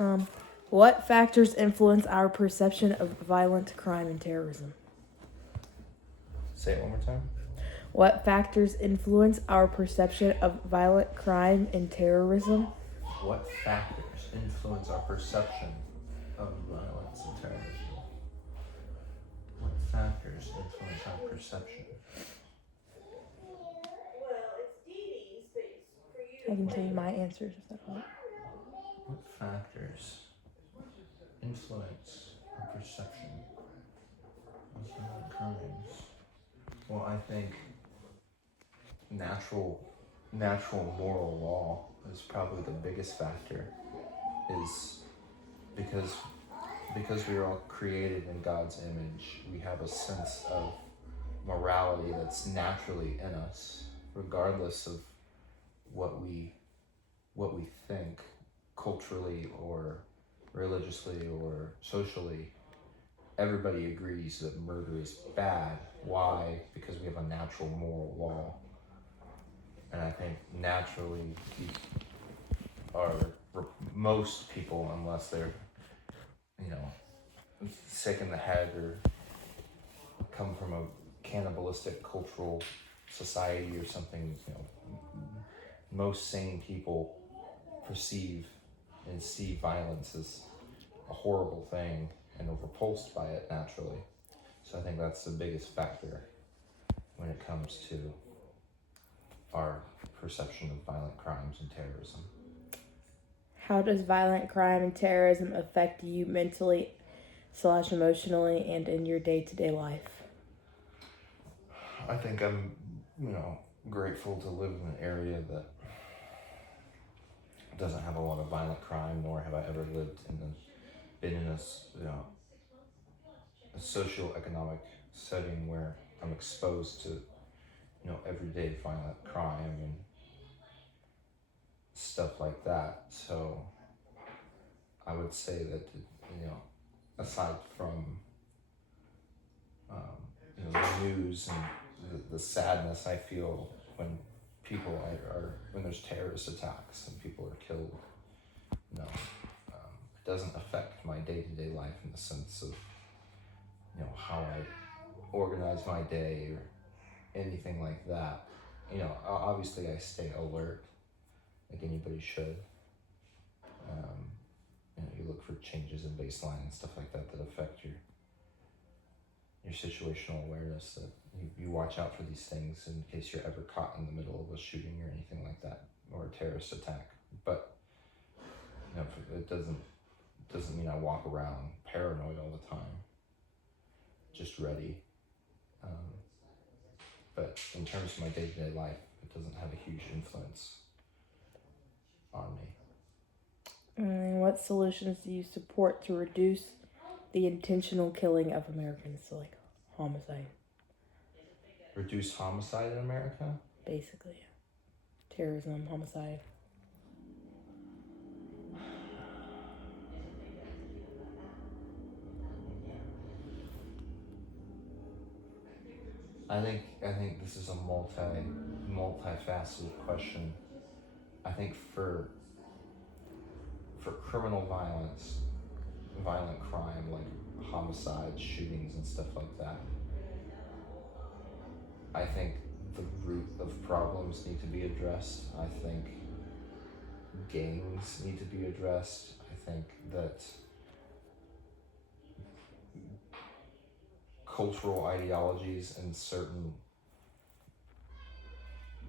Um, what factors influence our perception of violent crime and terrorism? Say it one more time. What factors influence our perception of violent crime and terrorism? What factors influence our perception of violence and terrorism? What factors influence our perception? I can tell you my answers if that helps. What factors influence our perception of violent crimes? Well, I think natural moral law is probably the biggest factor. Is because we are all created in God's image, we have a sense of morality that's naturally in us, regardless of what we think culturally or religiously or socially. Everybody agrees that murder is bad. Why? Because we have a natural moral law. And I think naturally most people, unless they're, sick in the head or come from a cannibalistic cultural society or something, most sane people perceive and see violence as a horrible thing and are repulsed by it naturally. So I think that's the biggest factor when it comes to our perception of violent crimes and terrorism. How does violent crime and terrorism affect you mentally / emotionally and in your day-to-day life? I think I'm, grateful to live in an area that doesn't have a lot of violent crime, nor have I ever been in a socioeconomic setting where I'm exposed to, everyday violent crime and stuff like that. So I would say that, aside from, the news and the sadness I feel when people when there's terrorist attacks and people are killed, it doesn't affect my day-to-day life in the sense of, how I organize my day or anything like that. Obviously I stay alert like anybody should. You look for changes in baseline and stuff like that affect your situational awareness, that you watch out for these things in case you're ever caught in the middle of a shooting or anything like that, or a terrorist attack. But it doesn't mean I walk around paranoid all the time, just ready. But in terms of my day-to-day life, it doesn't have a huge influence on me. And what solutions do you support to reduce the intentional killing of Americans, so like homicide? Reduce homicide in America? Basically, yeah. Terrorism, homicide. I think this is a multifaceted question. I think for criminal violence, violent crime like homicides, shootings, and stuff like that, I think the root of problems need to be addressed. I think gangs need to be addressed. I think that cultural ideologies in certain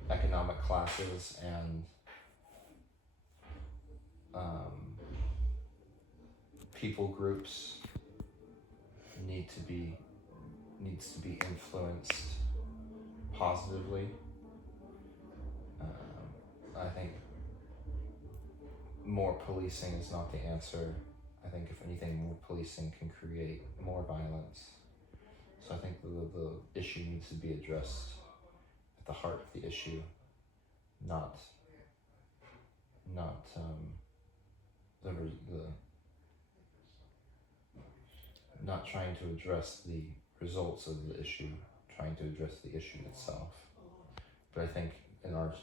economic classes and people groups needs to be influenced positively. I think more policing is not the answer. I think if anything, more policing can create more violence. So I think the issue needs to be addressed at the heart of the issue, not not trying to address the results of the issue, trying to address the issue itself. But I think in our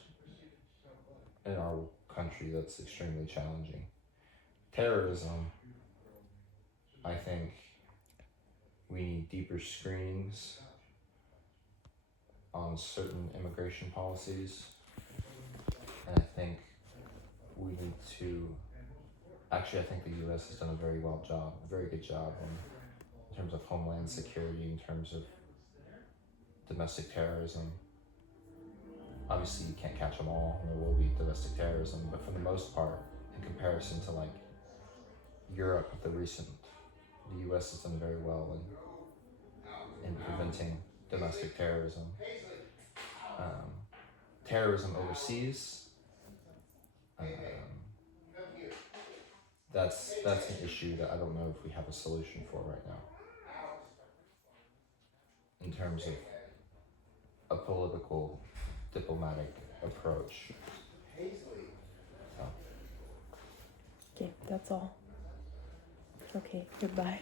country, that's extremely challenging terrorism, I think we need deeper screenings on certain immigration policies, and I think we need to. Actually, I think the U.S. has done a very good job in terms of homeland security, in terms of domestic terrorism. Obviously, you can't catch them all, and there will be domestic terrorism, but for the most part, in comparison to like Europe, the U.S. has done very well in preventing domestic terrorism. Terrorism overseas, that's an issue that I don't know if we have a solution for right now. In terms of a political, diplomatic approach. So. Okay, that's all. Okay, goodbye.